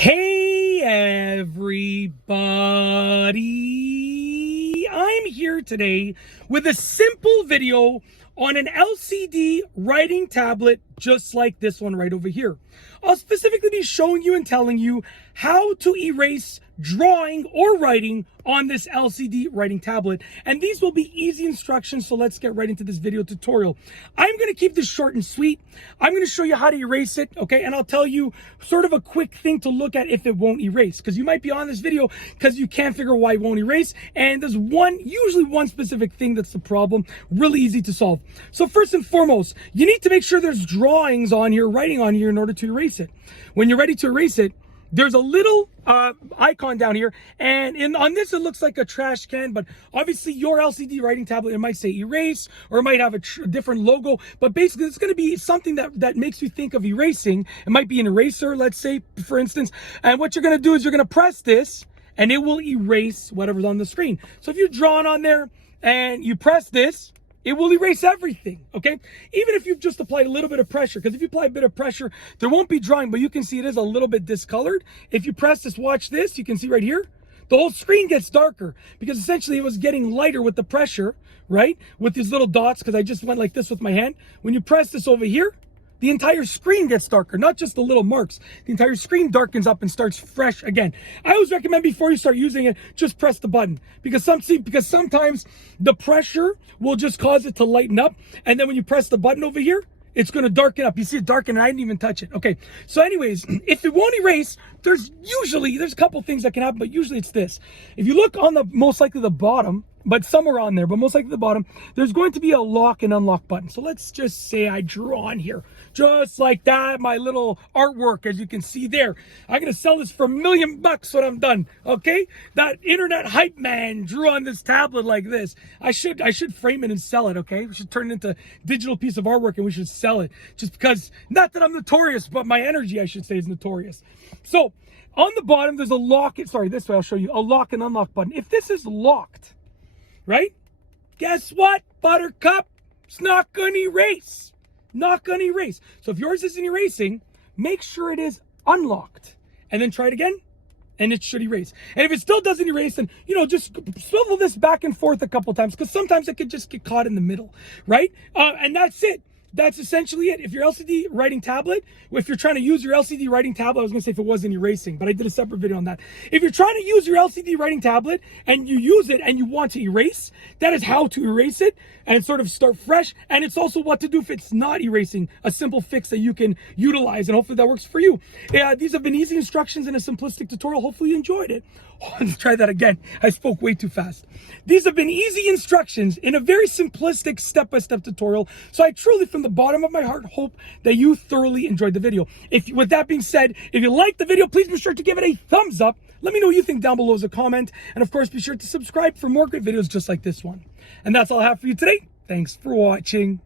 Hey everybody, I'm here today with a simple video on an LCD writing tablet just like this one right over here. I'll specifically be showing you and telling you how to erase drawing or writing on this LCD writing tablet, and these will be easy instructions, so let's get right into this video tutorial. I'm going to keep this short and sweet. I'm going to show you how to erase it, okay, and I'll tell you sort of a quick thing to look at if it won't erase, because you might be on this video because you can't figure why it won't erase, and there's usually one specific thing that's the problem, really easy to solve. So first and foremost, you need to make sure there's drawings on here, writing on here in order to erase it. When you're ready to erase it, there's a little icon down here, and on this it looks like a trash can, but obviously your LCD writing tablet, it might say erase, or it might have a different logo, but basically it's going to be something that makes you think of erasing. It might be an eraser, let's say, for instance, and what you're going to do is you're going to press this, and it will erase whatever's on the screen. So if you're drawing on there, and you press this, it will erase everything, okay? Even if you've just applied a little bit of pressure, because if you apply a bit of pressure, there won't be drawing, but you can see it is a little bit discolored. If you press this, watch this, you can see right here, the whole screen gets darker because essentially it was getting lighter with the pressure, right? With these little dots, because I just went like this with my hand. When you press this over here, the entire screen gets darker, not just the little marks. The entire screen darkens up and starts fresh again. I always recommend before you start using it, just press the button, because sometimes the pressure will just cause it to lighten up, and then when you press the button over here, it's going to darken up. You see it darken, and I didn't even touch it. Okay, so anyways, if it won't erase, there's a couple things that can happen, but usually it's this. If you look on the most likely the bottom, but somewhere on there, but most likely the bottom, there's going to be a lock and unlock button. So let's just say I draw on here, just like that, my little artwork, as you can see there. I'm going to sell this for $1 million when I'm done, okay? That internet hype man drew on this tablet like this. I should frame it and sell it, okay? We should turn it into a digital piece of artwork and we should sell it. Just because, not that I'm notorious, but my energy, I should say, is notorious. So, on the bottom, there's a lock, this way I'll show you, a lock and unlock button. If this is locked, right? Guess what, Buttercup? It's not going to erase. Not going to erase. So if yours isn't erasing, make sure it is unlocked. And then try it again, and it should erase. And if it still doesn't erase, then, just swivel this back and forth a couple times, because sometimes it could just get caught in the middle, right? And that's it. That's essentially it. If your LCD writing tablet, if you're trying to use your LCD writing tablet, I was going to say if it wasn't erasing, but I did a separate video on that. If you're trying to use your LCD writing tablet and you use it and you want to erase, that is how to erase it and sort of start fresh. And it's also what to do if it's not erasing, a simple fix that you can utilize, and hopefully that works for you. These have been easy instructions in a simplistic tutorial. Hopefully you enjoyed it. Let's try that again. I spoke way too fast. These have been easy instructions in a very simplistic step-by-step tutorial. So I truly, from the bottom of my heart, hope that you thoroughly enjoyed the video. With that being said, if you liked the video, please be sure to give it a thumbs up. Let me know what you think down below as a comment. And of course, be sure to subscribe for more good videos just like this one. And that's all I have for you today. Thanks for watching.